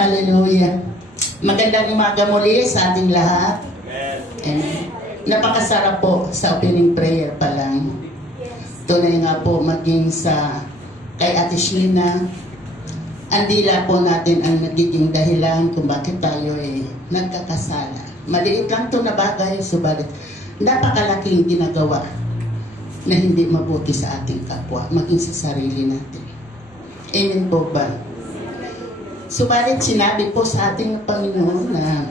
Hallelujah. Magandang umaga muli sa ating lahat. Amen. Napakasarap po sa opening prayer pa lang. Tunay nga po maging sa kay Ate Sheena, ang dila po natin ang nagiging dahilan kung bakit tayo nagkakasala. Maliit lang ito na bagay, subalit napakalaking ginagawa na hindi mabuti sa ating kapwa, maging sa sarili natin. Amen po ba? Subalit sinabi po sa ating Panginoon na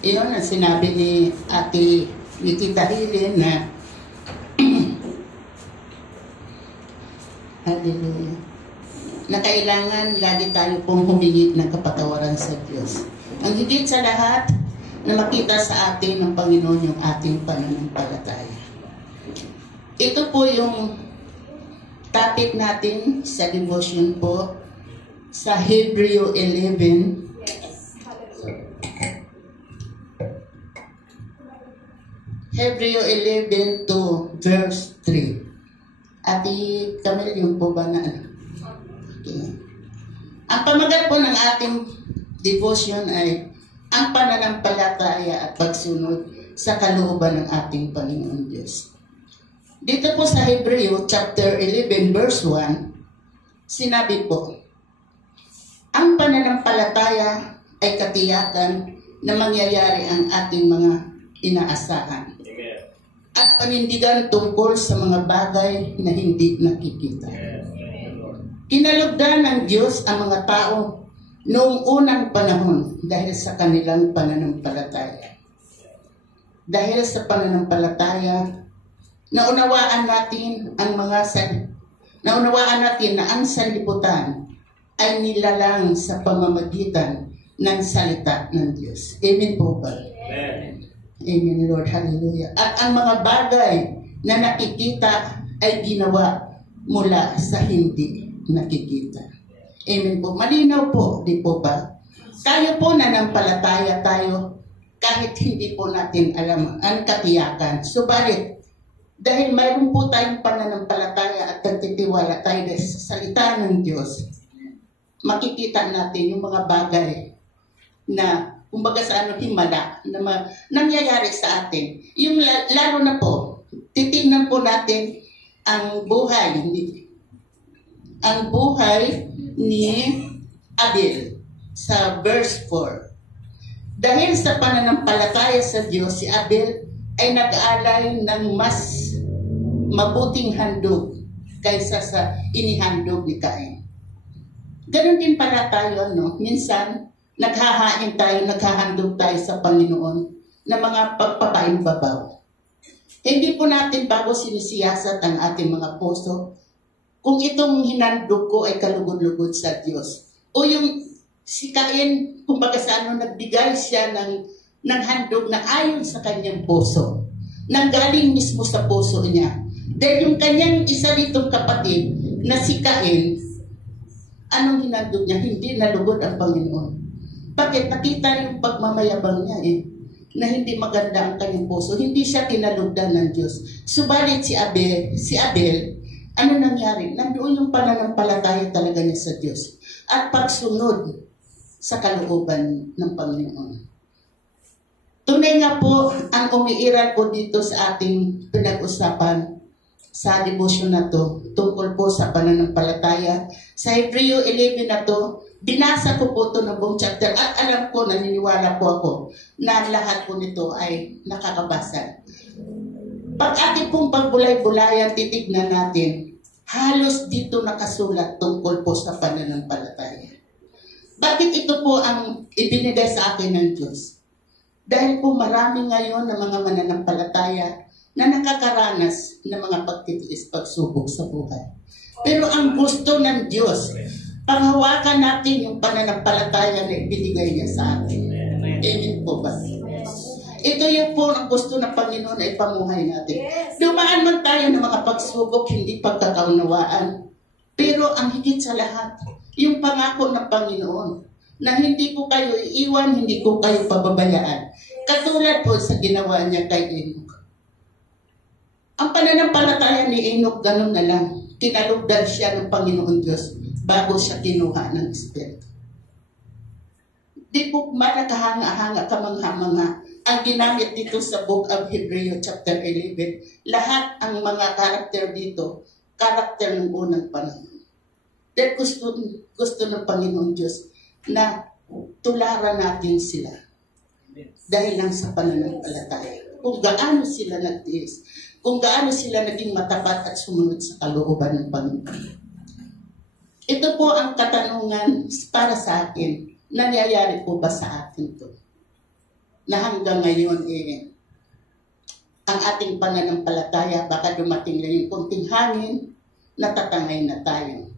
iyon ang sinabi ni Ate Nikita Hilin na hallelujah, na kailangan lagi tayo pong humingi ng kapatawaran sa Diyos. Ang higit sa lahat na makita sa atin ng Panginoon yung ating pananampalataya. Ito po yung topic natin sa devotion po sa Hebreo 11. Hebreo 11 to verse 3. Ate Camille, yung po ba na okay. Ang pamagat po ng ating devotion ay ang pananampalataya at pagsunod sa kalooban ng ating Panginoon Diyos. Dito po sa Hebreo chapter 11 verse 1, sinabi po, ang pananampalataya ay katiyakan na mangyayari ang ating mga inaasahan. At panindigan tungkol sa mga bagay na hindi nakikita. Kinalugdan ng Diyos ang mga tao noong unang panahon dahil sa kanilang pananampalataya. Dahil sa pananampalataya, naunawaan natin na ang sanlibutan ay nilalang sa pamamagitan ng salita ng Diyos. Amen po ba? Amen. Amen, Lord. Hallelujah. At ang mga bagay na nakikita ay ginawa mula sa hindi nakikita. Amen po. Malinaw po, di po ba? Tayo po nanampalataya tayo kahit hindi po natin alam ang katiyakan. Subalit, dahil mayroon po tayong pananampalataya at nagtitiwala tayo sa salita ng Diyos, makikita natin yung mga bagay na kumbaga sa himala na nangyayari sa atin. Yung lalo na po, titingnan po natin ang buhay ni Abel sa verse 4. Dahil sa pananampalataya sa Diyos, si Abel ay nag-aalay ng mas mabuting handog kaysa sa inihandog ni Cain. Ganon din pala tayo, no? Minsan, naghahandog tayo sa Panginoon na mga pagpapaimbabaw. Hindi po natin bago sinisiyasat ang ating mga puso kung itong hinandog ko ay kalugod-lugod sa Diyos. O yung si Cain, kumbaga nagbigay siya ng handog na ayon sa kanyang puso. Nanggaling mismo sa puso niya. Dahil yung kanyang isa ditong kapatid na si Cain, anong hinandog niya? Hindi nalugod ang Panginoon. Bakit? Nakita yung pagmamayabang niya na hindi maganda ang kanyang puso. Hindi siya kinalugdan ng Diyos. Subalit si Abel, ano nangyari? Nandoon yung pananampalataya talaga niya sa Diyos. At pagsunod sa kalooban ng Panginoon. Tunay nga po ang umiiral po dito sa ating pinag-usapan sa devotion na to, tungkol po sa pananampalataya. Sa Hebreo 11 na to, binasa ko po ito ng buong chapter at alam ko, naniniwala po ako na lahat po nito ay nakakabasa. Pag ating pong pagbulay-bulayan, titignan natin, halos dito nakasulat tungkol po sa pananampalataya. Bakit ito po ang ibinigay sa akin ng Diyos? Dahil po marami ngayon na mga mananampalataya na nakakaranas ng mga pagtitiis, pagsubok sa buhay. Pero ang gusto ng Diyos, panghawakan natin yung pananampalataya na ibinigay niya sa atin. Amen po ba? Ito yung po ang gusto ng Panginoon ay pamuhay natin. Dumaan man tayo ng mga pagsubok, hindi pagkakaunawaan. Pero ang higit sa lahat, yung pangako ng Panginoon, na hindi ko kayo iiwan, hindi ko kayo pababayaan. Katulad po sa ginawa niya kay Enoch. Ang pananampalataya ni Enoch, ganun na lang. Kinalugdan siya ng Panginoon Diyos bago siya kinuha ng Espiritu. Di po manakahanga-hanga kamangha-manga. Ang ginamit dito sa Book of Hebrew chapter 11, lahat ang mga karakter dito, karakter ng unang panahon. Dahil gusto ng Panginoon Diyos na tularan natin sila. Dahil lang sa pananampalataya. Kung gaano sila nagtiis, kung gaano sila naging matapat at sumunod sa kalooban ng Panginoon. Ito po ang katanungan para sa akin. Nangyayari po ba sa atin to? Na hanggang ngayon ang ating pananampalataya, baka dumating lang yung kunting hangin, natatangay na tayo.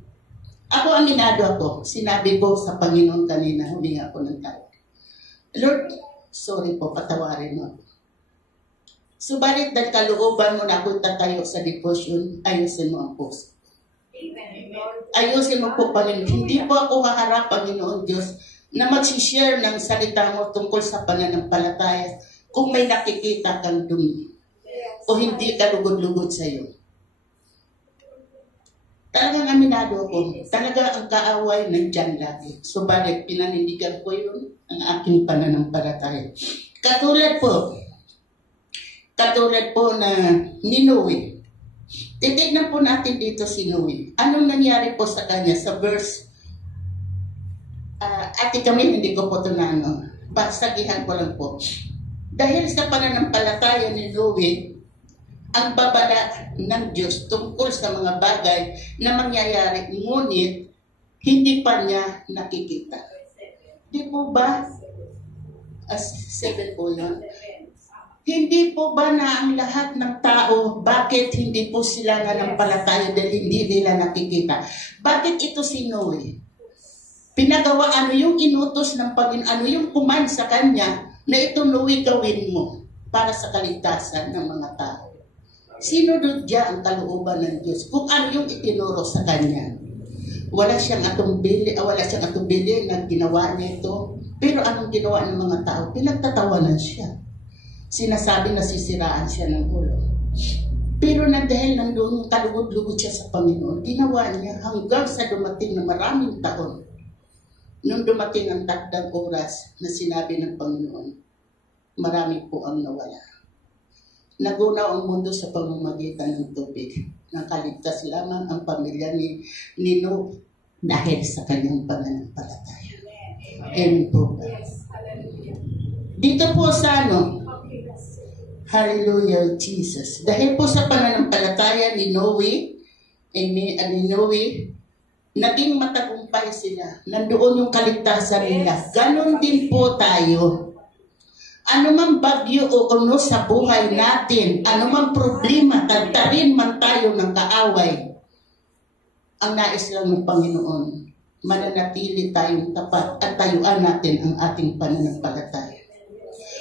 Ako, aminado ako. Sinabi ko sa Panginoon kanina, huminga ako ng tawag. Lord, sorry po, patawarin mo ako. Subalit dahil kalooban mo na ako tatayo sa devotion, ayusin mo ang puso. Ayusin mo po, Panginoon. Hindi po ako haharap, Panginoon Diyos, na mag-share ng salita mo tungkol sa pananampalataya kung may nakikita kang dumi o hindi ka lugod-lugod sa iyo. Talagang aminado ako. Talaga ang kaaway nandyan lagi. Subalit, pinanindigan ko yun ang aking pananampalataya. Katulad po na ni Noe. Titignan po natin dito si Noe. Anong nangyari po sa kanya sa verse ati kami, hindi ko po ito na basagihan ko lang po. Dahil sa pananampalataya ni Noe, ang babala ng Diyos tungkol sa mga bagay na mangyayari, ngunit hindi pa niya nakikita. Di po ba? 7 po yun. Hindi po ba na ang lahat ng tao, bakit hindi po sila nanampalataya dahil hindi nila nakikita? Bakit ito si Noe? Pinagawa ano yung inutos ng Panginoon, ano yung command sa kanya na ito Noe gawin mo para sa kaligtasan ng mga tao. Sinunod niya ang kalooban ng Diyos kung ano yung itinuro sa kanya. Wala siyang atubili na ginawa niya ito. Pero anong ginawa ng mga tao? Pinagtatawanan siya. Sinasabi na sisiraan siya ng ulo. Pero na dahil nandun kalugod-lugod siya sa Panginoon, ginawa niya hanggang sa dumating na maraming taon. Nung dumating ang takdang oras na sinabi ng Panginoon, marami po ang nawala. Nagunaw ang mundo sa pamamagitan ng tubig. Nakaligtas lamang ang pamilya ni Noe dahil sa kanyang pananampalataya. Amen po ba? Dito po sa Hallelujah, Jesus. Dahil po sa pananampalataya ni Noe, naging matagumpay sila. Nandoon yung kaligtasan nila. Ganon din po tayo. Anumang bagyo o uno sa buhay natin, anumang problema, tagtarin man tayo ng kaaway, ang nais lang ng Panginoon, mananatili tayong tapat at tayuan natin ang ating pananampalataya.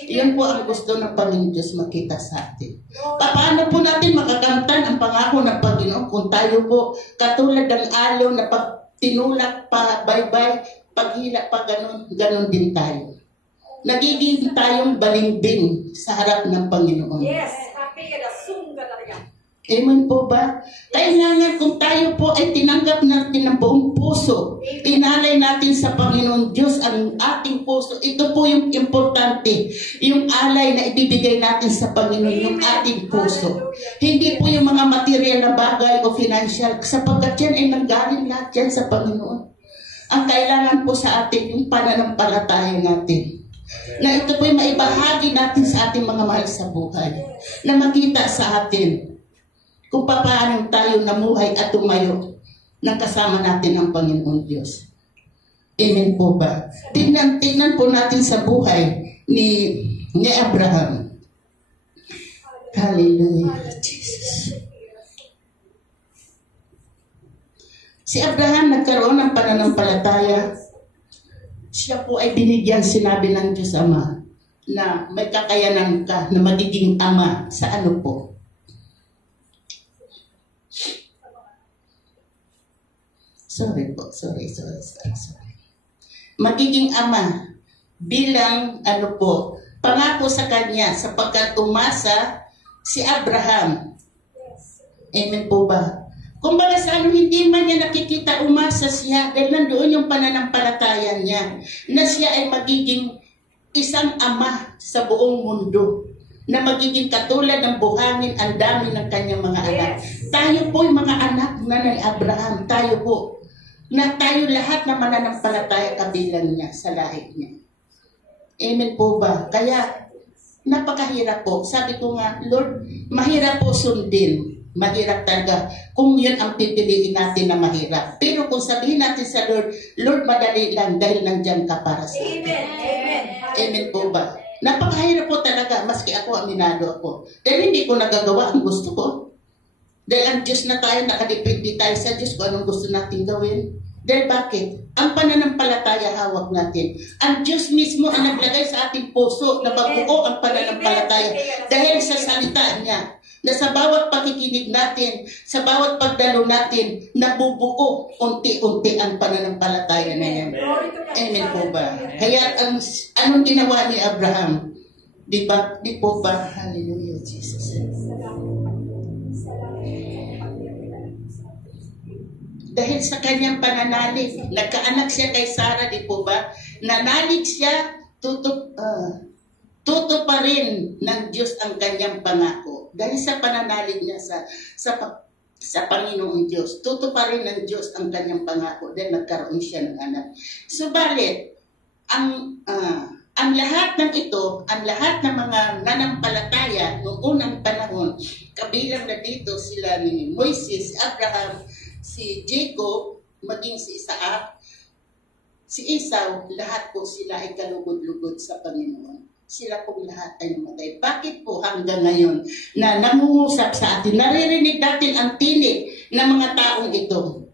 Iyon po ang gusto ng Panginoon Diyos makita sa atin. Paano po natin makakamtan ang pangako ng Panginoon kung tayo po katulad ng alaw na pag tinulak pa, baybay, paghila pa, ganon din tayo. Nagiging tayong balimbing sa harap ng Panginoon. Yes, amen po ba? Kailangan kung tayo po ay tinanggap natin ng buong puso, inalay natin sa Panginoon Diyos ang ating puso. Ito po yung importante, yung alay na ibibigay natin sa Panginoon, yung ating puso. Hindi po yung mga material na bagay o financial, sapagkat yan ay nanggaling lahat yan sa Panginoon. Ang kailangan po sa atin yung pananampalataya natin. Na ito po yung maibahagi natin sa ating mga mahal sa buhay. Na makita sa atin kung paano tayo namuhay at tumayo nang kasama natin ang Panginoon Diyos. Amen po ba? Tingnan po natin sa buhay ni Abraham. Hallelujah, Jesus. Si Abraham nagkaroon ng pananampalataya. Siya po ay binigyan, sinabi ng Diyos Ama, na may kakayanan ka na magiging ama sa ano po? Sorry. Magiging ama bilang ano po, pangako sa kanya sapagkat umasa si Abraham. Amen po ba? Kumbaga sa hindi man niya nakikita, umasa siya dahil nandoon yung pananampalataya niya na siya ay magiging isang ama sa buong mundo, na magiging katulad ng buhangin ang dami ng kanyang mga anak. Tayo po yung mga anak na ni Abraham, tayo po, na tayo lahat na mananampalataya kabilang niya sa lahi niya. Amen po ba? Kaya napakahirap po. Sabi ko nga, Lord, mahirap po sundin. Mahirap talaga kung yun ang pipiliin natin na mahirap. Pero kung sabihin natin sa Lord, Lord, madali lang dahil nandiyan ka para sa atin. Amen. Amen po ba? Napakahirap po talaga, maski ako, aminado ako. Dahil hindi ko nagagawa ang gusto ko. Dahil ang Diyos na tayo, nakadepende tayo sa Diyos kung anong gusto natin gawin. Dahil bakit? Ang pananampalataya hawak natin. Ang Diyos mismo ang naglagay sa ating puso na mabuo ang pananampalataya. Dahil sa salita niya, na sa bawat pakikinig natin, sa bawat pagdalo natin, nabubuo unti-unti ang pananampalataya na yan. Amen po ba? Kaya anong ginawa ni Abraham? Di ba? Di po ba? Hallelujah, Jesus. Dahil sa kanyang pananalig, nagkaanak siya kay Sarah, di po ba? Nanalig siya, tutuparin ng Diyos ang kanyang pangako. Dahil sa pananalig niya sa Panginoong Diyos, tutuparin ng Diyos ang kanyang pangako. Dahil nagkaroon siya ng anak. Subalit, ang lahat ng ito, ang lahat ng mga nanampalataya noong unang panahon, kabilang na dito sila ni Moises, si Abraham, si Jacob, maging si Isaac, si Esau, lahat po sila ay kalugod-lugod sa Panginoon. Sila pong lahat ay namatay. Bakit po hanggang ngayon na nangungusap sa atin, naririnig natin ang tinig ng mga taong ito?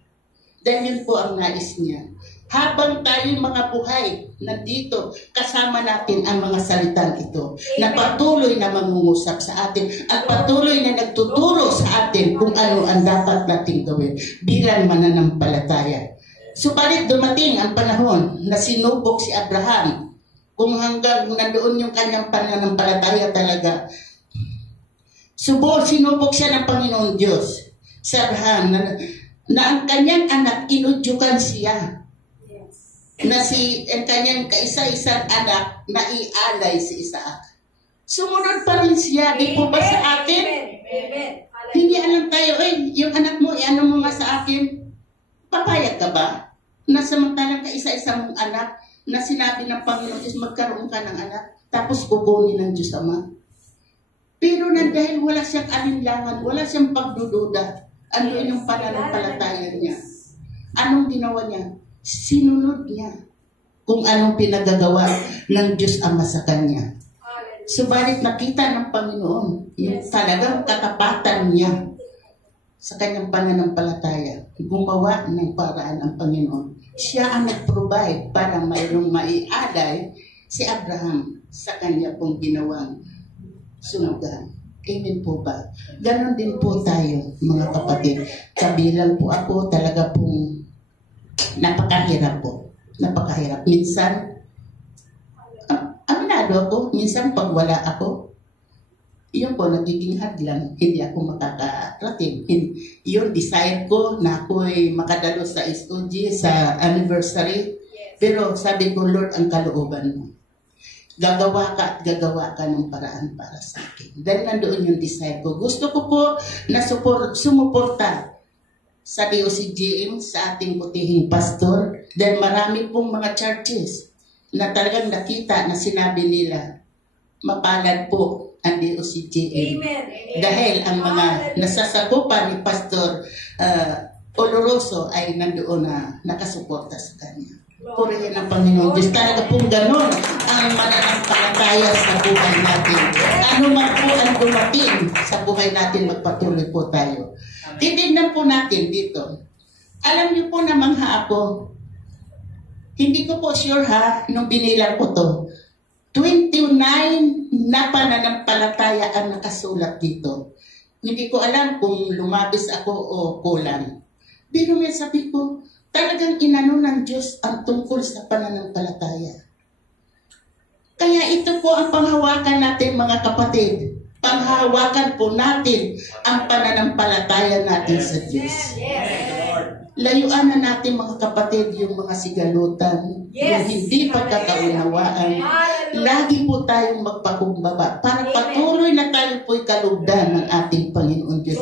Dahil yun po ang nais niya. Habang tayo mga buhay nandito, kasama natin ang mga salitang ito na patuloy na mangungusap sa atin at patuloy na nagtuturo sa atin kung ano ang dapat nating gawin bilang mananampalataya. Subalit dumating ang panahon na sinubok si Abraham kung hanggang nandoon yung kanyang pananampalataya talaga. Sinubok siya ng Panginoon Diyos sa Abraham na ang kanyang anak inudyukan siya. Na ang kanyang kaisa-isang anak na ialay si Isaac. Sumunod pa rin siya, di po ba sa atin? Hindi alam tayo, yung anak mo, ano mo nga sa akin? Papayag ka ba? Na samantalang kaisa-isang mong anak na sinabi ng Panginoon Diyos, magkaroon ka ng anak, tapos kukunin ng Diyos Ama. Pero dahil wala siyang alinlangan, wala siyang pagdududa, ano yung pananampalataya niya? Anong ginawa niya? Sinunod niya kung anong pinagagawa ng Diyos Ama sa kanya. Subalit nakita ng Panginoon yung talagang katapatan niya sa kanyang pananampalataya. Gumawa ng paraan ang Panginoon. Siya ang nag-provide para mayroong maialay si Abraham sa kanya pong ginawang sunugan. Amen po ba? Ganon din po tayo, mga kapatid. Kabilang po ako, talaga pong napakahirap po. Napakahirap. Minsan, aminado ako. Minsan, pag wala ako, yun po, nagiging hadlang. Hindi ako makakarating. Yun, desire ko na ako'y makadalo sa SOG, sa anniversary. Pero sabi ko, Lord, ang kalooban mo. Gagawa ka ng paraan para sa akin. Dahil nandoon yung desire ko. Gusto ko po na sumuporta sa DOCGM, sa ating putihing pastor, dahil marami pong mga churches na talagang nakita na sinabi nila, mapalad po ang DOCGM. Amen. Dahil ang mga nasasakupan ni Pastor Oloroso ay nandoon na nakasuporta sa kanya. Purihin ang Panginoon Diyos. Talaga pong gano'n ang mananampalataya sa buhay natin. Ano man po ang dumating sa buhay natin, magpatuloy po tayo. Titignan po natin dito. Alam niyo po na mangha ako. Hindi ko po sure nung binilang ko to. 29 na pananampalataya ang nakasulat dito. Hindi ko alam kung lumabis ako o kulang. Pero may sabi ko, talagang inano ng Diyos ang tungkol sa pananampalataya. Kaya ito po ang panghawakan natin, mga kapatid. panghawakan po natin ang pananampalataya natin sa Diyos. Layuan na natin mga kapatid yung mga sigalutan, yung hindi pagkakaunawaan. Lagi po tayong magpakumbaba para patuloy na tayo po'y kalugdan ng ating Panginoon Diyos.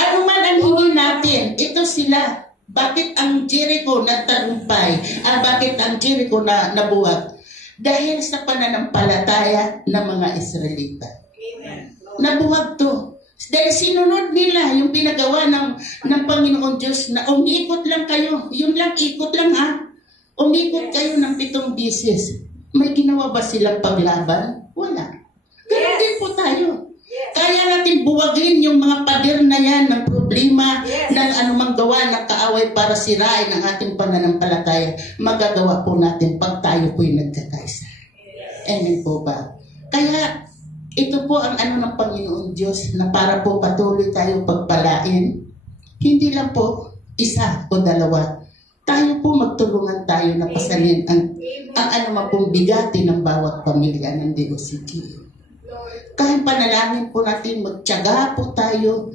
Ano man ang hingin natin, ito sila. Bakit ang Jericho nagtagumpay? Bakit ang Jericho nabuhat? Dahil sa pananampalataya ng mga Israelita. Nabuhat to. Dahil sinunod nila yung pinagawa ng Panginoon Diyos na umikot lang kayo. Yun lang, ikot lang ha. Umikot kayo ng 7 beses. May ginawa ba silang paglaban? Wala. Ganun din po tayo. Kaya natin buwagin yung mga pader na yan ng problema, ng anumang gawa ng kaaway para sirain ang ating pananampalataya. Magagawa po natin pag tayo po'y nagkakaisa. Amen po ba? Kaya ito po ang ano ng Panginoon Diyos na para po patuloy tayong pagpalain. Hindi lang po isa o dalawa. Tayo po magtulungan tayo na pasalin ang anumang pong bigati ng bawat pamilya ng DOCG. Kahit panalangin po natin, magtiyaga po tayo.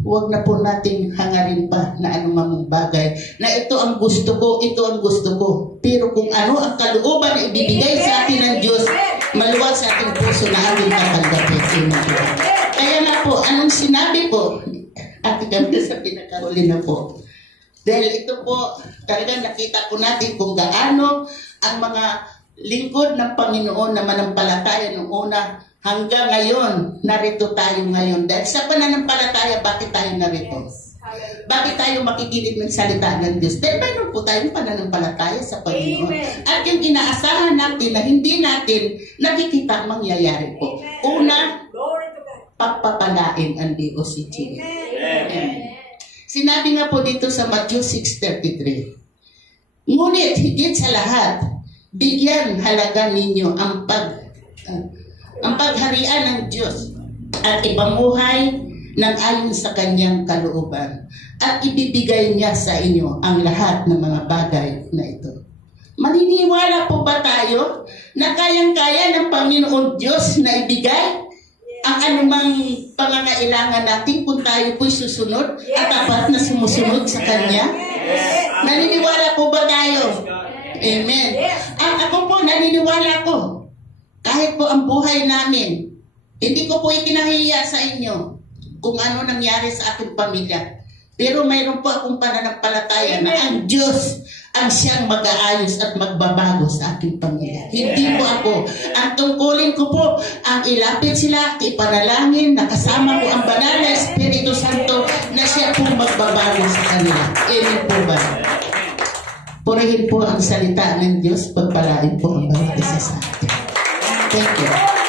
Huwag na po natin hangarin pa na anumang bagay na ito ang gusto ko, ito ang gusto ko. Pero kung ano ang kalooban na ibibigay sa atin ng Diyos, maluwag sa ating puso na ating tatanggapin. Kaya nga po, anong sinabi po, ate kami sa pinakahuli na po. Dahil ito po, talagang nakita po natin kung gaano ang mga lingkod ng Panginoon na manampalataya noong una, hanggang ngayon, narito tayo ngayon. Dahil sa pananampalataya, bakit tayo narito? Bakit tayo makikinig ng salita ng Diyos? Dahil mayroon po tayong pananampalataya sa Panginoon. Amen. At yung inaasahan natin na hindi natin nakikita ang mangyayari po. Una, pagpapalain ang DOCG. Amen. Sinabi nga po dito sa Matthew 6:33, ngunit higit sa lahat, bigyan halaga ninyo ang pagharian ng Diyos at ipamuhay ng ayon sa kanyang kalooban at ibibigay niya sa inyo ang lahat ng mga bagay na ito. Maniniwala po ba tayo na kayang-kaya ng Panginoon Diyos na ibigay ang anumang pangangailangan natin kung tayo po'y susunod at dapat na sumusunod sa Kanya? Naniniwala po ba tayo? Amen. Ako po, naniniwala ko. Kahit po ang buhay namin, hindi ko po ikinahiya sa inyo kung ano nangyari sa aking pamilya. Pero mayroon po akong pananampalataya na ang Diyos ang siyang mag-aayos at magbabago sa aking pamilya. Hindi po ako. Ang tungkulin ko po, ang ilapit sila, ipanalangin, nakasama ko ang banal na Espiritu Santo na siya po magbabago sa kanila. Amen po ba? Purihin po ang salita ng Diyos, pagpalain po ang bawat isa sa atin. Thank you.